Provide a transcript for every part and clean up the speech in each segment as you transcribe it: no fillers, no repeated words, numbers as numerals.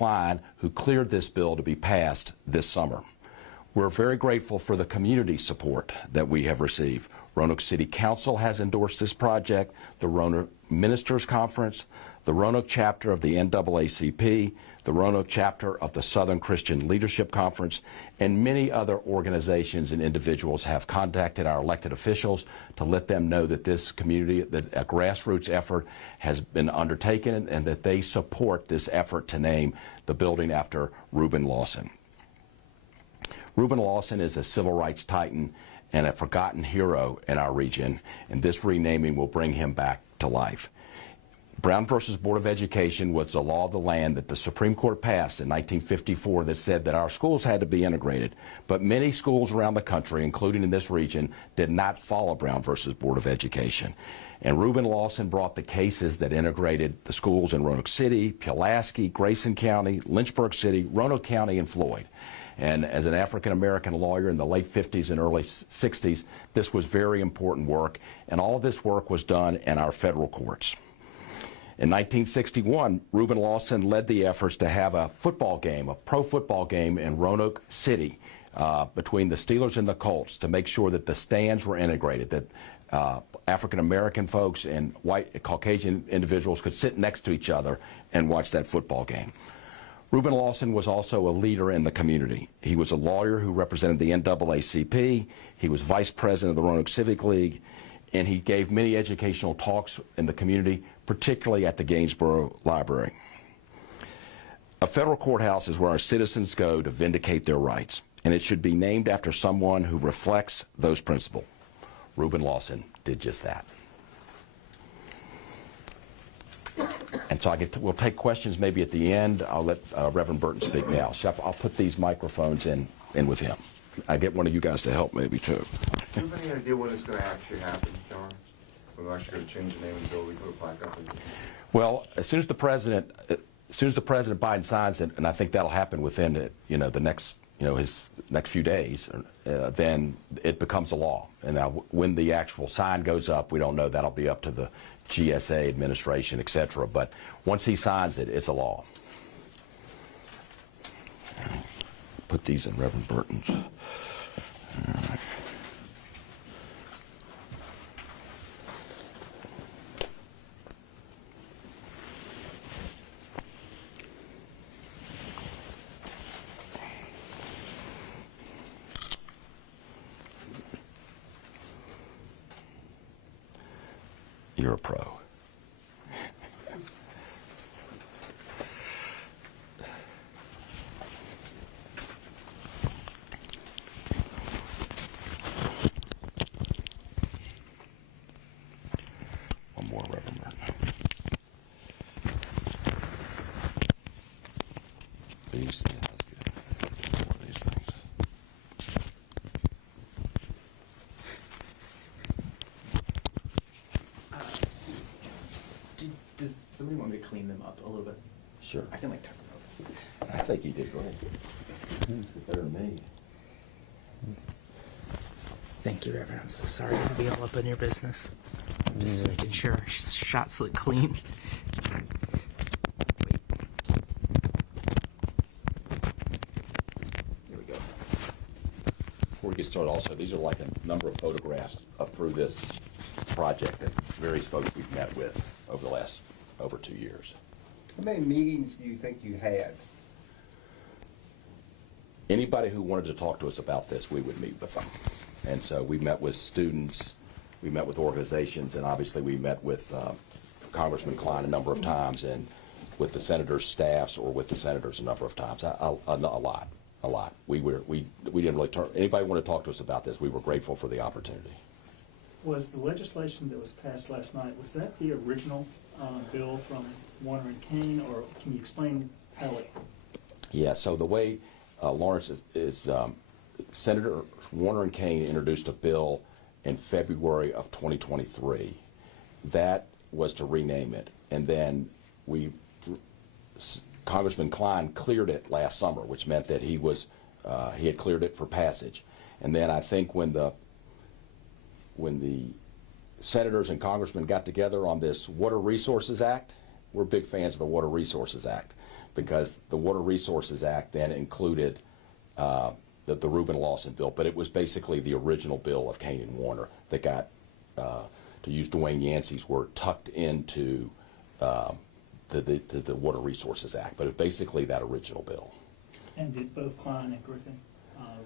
Klein, who cleared this bill to be passed this summer. We're very grateful for the community support that we have received. Roanoke City Council has endorsed this project, the Roanoke Ministers Conference, the Roanoke chapter of the NAACP, the Roanoke chapter of the Southern Christian Leadership Conference, and many other organizations and individuals have contacted our elected officials to let them know that this community, that a grassroots effort has been undertaken and that they support this effort to name the building after Reuben Lawson. Reuben Lawson is a civil rights titan and a forgotten hero in our region, and this renaming will bring him back to life. Brown versus Board of Education was the law of the land that the Supreme Court passed in 1954 that said that our schools had to be integrated. But many schools around the country, including in this region, did not follow Brown versus Board of Education. And Reuben Lawson brought the cases that integrated the schools in Roanoke City, Pulaski, Grayson County, Lynchburg City, Roanoke County, and Floyd. And as an African-American lawyer in the late 50s and early 60s, this was very important work. And all of this work was done in our federal courts. In 1961, Reuben Lawson led the efforts to have a football game, a pro football game in Roanoke City between the Steelers and the Colts to make sure that the stands were integrated, that African-American folks and white Caucasian individuals could sit next to each other and watch that football game. Reuben Lawson was also a leader in the community. He was a lawyer who represented the NAACP. He was vice president of the Roanoke Civic League, and he gave many educational talks in the community, particularly at the Gainsborough Library. A federal courthouse is where our citizens go to vindicate their rights, and it should be named after someone who reflects those principles. Reuben Lawson did just that. And so we'll take questions maybe at the end. I'll let Reverend Burton speak now. So I'll put these microphones in with him. I get one of you guys to help maybe too. Do you have any idea when it's going to actually happen, John? When we're actually going to change the name of the building, put a plaque up? Well, as soon as the President Biden signs it, and I think that'll happen within the next his next few days, then it becomes a law. And now, when the actual sign goes up, we don't know. That'll be up to the GSA administration, etc. But once he signs it, it's a law. Put these in Reverend Burton's. You're a pro. One more, Reverend Burton. These, yeah, that's good. More of these things. Does somebody want me to clean them up a little bit? Sure. I can tuck them up. I think you did great. Better than me. Thank you, Reverend. I'm so sorry to be all up in your business. Just making sure our shots look clean. Here we go. Before we get started, also, these are like a number of photographs up through this project that various folks we've met with over the last over 2 years. How many meetings do you think you had? Anybody who wanted to talk to us about this, we would meet with them. And so we met with students, we met with organizations, and obviously we met with Congressman Klein a number of times, and with the senators' staffs or with the senators a number of times. A lot. We didn't really turn. Anybody want to talk to us about this? We were grateful for the opportunity. Was the legislation that was passed last night, was that the original bill from Warner and Kane, or can you explain how it? Yeah, so the way Lawrence is Senator Warner and Kane introduced a bill in February of 2023. That was to rename it. And then Congressman Klein cleared it last summer, which meant that he had cleared it for passage. And then I think when the senators and congressmen got together on this Water Resources Act, we're big fans of the Water Resources Act, because the Water Resources Act then included the Reuben Lawson bill, but it was basically the original bill of Kane and Warner that got, to use Dwayne Yancey's word, tucked into the Water Resources Act. But it was basically that original bill. And did both Klein and Griffin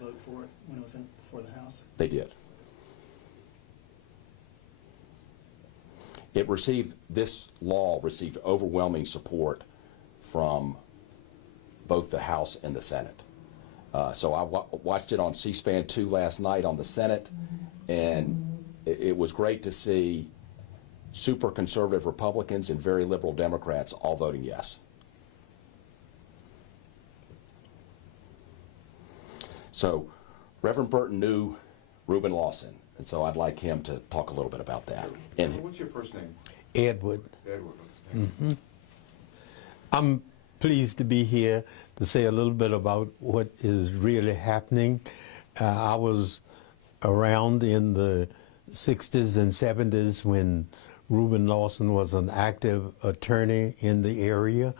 vote for it when it was before the House? They did. This law received overwhelming support from both the House and the Senate. So I watched it on C-SPAN 2 last night on the Senate, and it was great to see super conservative Republicans and very liberal Democrats all voting yes. So Reverend Burton knew Reuben Lawson, and so I'd like him to talk a little bit about that. And What's your first name? Edward. Edward. I'm pleased to be here to say a little bit about what is really happening. I was around in the 60s and 70s when Reuben Lawson was an active attorney in the area.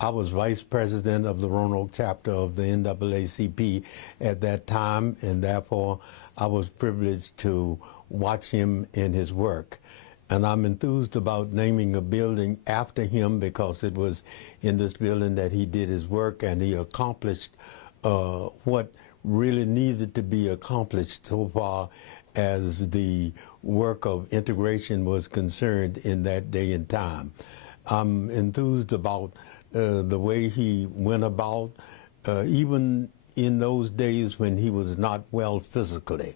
I was vice president of the Roanoke chapter of the NAACP at that time, and therefore I was privileged to watch him in his work. And I'm enthused about naming a building after him because it was in this building that he did his work and he accomplished what really needed to be accomplished so far as the work of integration was concerned in that day and time. I'm enthused about the way he went about, even in those days when he was not well physically.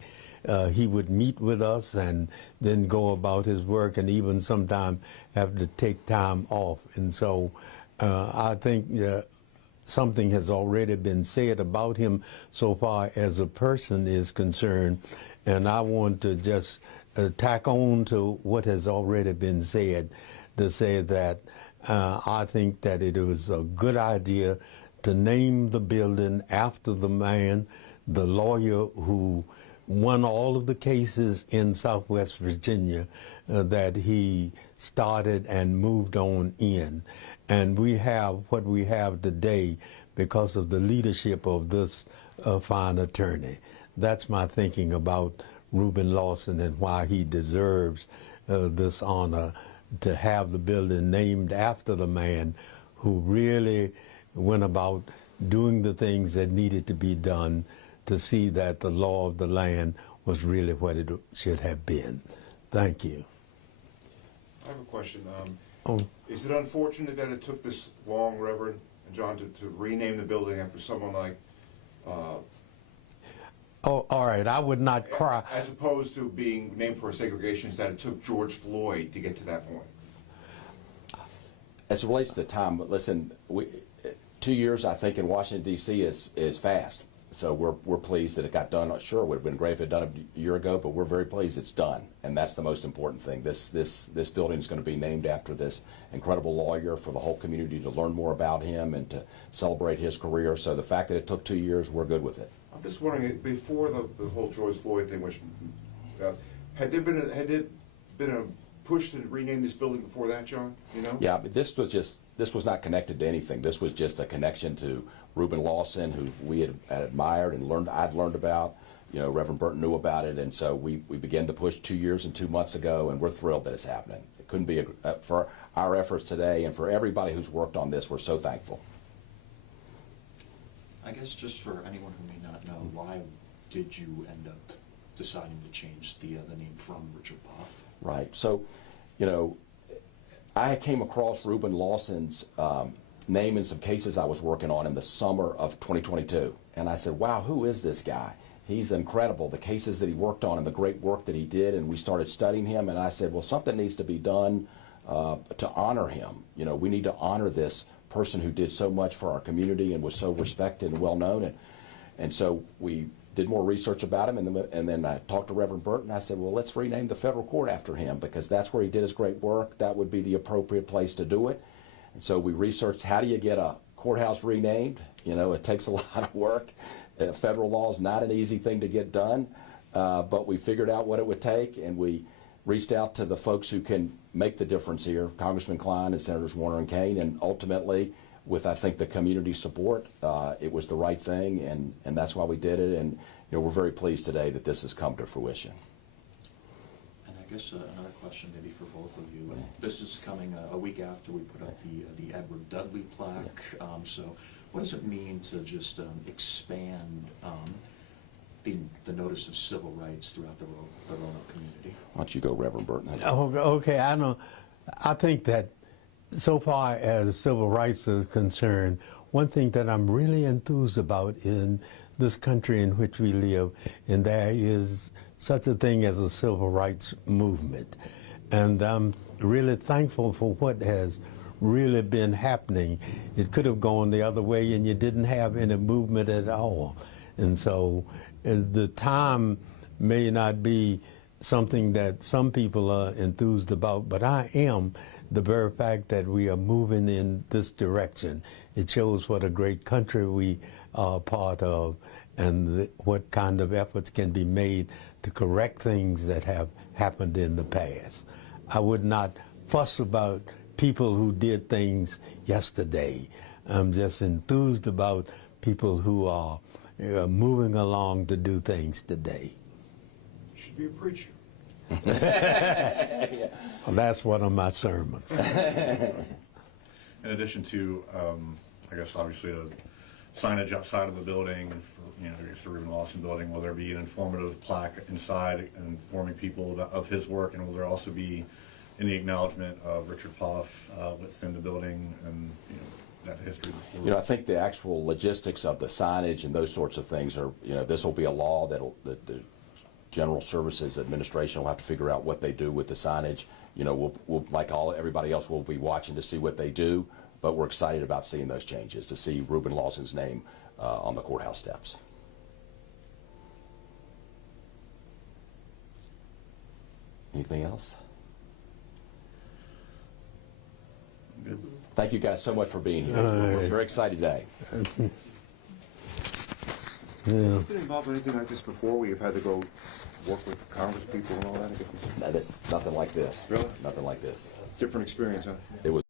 He would meet with us and then go about his work and even sometimes have to take time off. And so I think something has already been said about him so far as a person is concerned. And I want to just tack on to what has already been said to say that I think that it was a good idea to name the building after the man, the lawyer who won all of the cases in Southwest Virginia that he started and moved on in. And we have what we have today because of the leadership of this fine attorney. That's my thinking about Reuben Lawson and why he deserves this honor to have the building named after the man who really went about doing the things that needed to be done to see that the law of the land was really what it should have been. Thank you. I have a question. Oh. Is it unfortunate that it took this long, Reverend John, to rename the building after someone like, Oh, all right, I would not cry. as opposed to being named for a segregationist, that it took George Floyd to get to that point? as it relates to the time, listen, 2 years I think in Washington D.C. is fast. So we're pleased that it got done. Sure, it would have been great if it had done it a year ago, but we're very pleased it's done, and that's the most important thing. This building is going to be named after this incredible lawyer for the whole community to learn more about him and to celebrate his career. So the fact that it took 2 years, we're good with it. I'm just wondering, before the whole George Floyd thing, which had there been a push to rename this building before that, John? You know? Yeah, but this was not connected to anything. This was just a connection to Reuben Lawson, who we had admired and I'd learned about. You know, Reverend Burton knew about it, and so we began to push 2 years and 2 months ago, and we're thrilled that it's happening. It couldn't be for our efforts today, and for everybody who's worked on this, we're so thankful. I guess just for anyone who may not know, why did you end up deciding to change the name from Richard Poff? Right. So, you know, I came across Reuben Lawson's name in some cases I was working on in the summer of 2022. And I said, wow, who is this guy? He's incredible, the cases that he worked on and the great work that he did. And we started studying him. And I said, well, something needs to be done to honor him. You know, we need to honor this person who did so much for our community and was so respected and well known. And so we did more research about him, and then I talked to Reverend Burton. I said, well, let's rename the federal court after him, because that's where he did his great work. That would be the appropriate place to do it. And so we researched, how do you get a courthouse renamed? You know, it takes a lot of work. Federal law is not an easy thing to get done, but we figured out what it would take, and we reached out to the folks who can make the difference here, Congressman Klein and Senators Warner and Kane, and ultimately with, I think, the community support, it was the right thing, and that's why we did it. And we're very pleased today that this has come to fruition. And I guess another question maybe for both of you. This is coming a week after we put up the Edward Dudley plaque. So what does it mean to just expand the notice of civil rights throughout the Roanoke community? Why don't you go, Reverend Burton? Oh, okay, I know. I think that so far as civil rights is concerned, one thing that I'm really enthused about in this country in which we live, and there is such a thing as a civil rights movement. And I'm really thankful for what has really been happening. It could have gone the other way and you didn't have any movement at all. And so the time may not be something that some people are enthused about, but I am. The very fact that we are moving in this direction, it shows what a great country we are part of, and what kind of efforts can be made to correct things that have happened in the past. I would not fuss about people who did things yesterday. I'm just enthused about people who are moving along to do things today. Should be a preacher. Well, that's one of my sermons. In addition to, I guess obviously the signage outside of the building, I guess the Reuben Lawson building, will there be an informative plaque inside informing people of his work, and will there also be any acknowledgement of Richard Poff within the building and that history? I think the actual logistics of the signage and those sorts of things are, this will be a law that the General Services Administration will have to figure out what they do with the signage. We'll like everybody else, we'll be watching to see what they do, but we're excited about seeing those changes, to see Reuben Lawson's name on the courthouse steps. Anything else? Good. Thank you guys so much for being here. We're very excited today. Yeah. Have you been involved in anything like this before, where you've had to go work with Congress people and all that? No, this, nothing like this. Really? Nothing like this. Different experience, huh? It was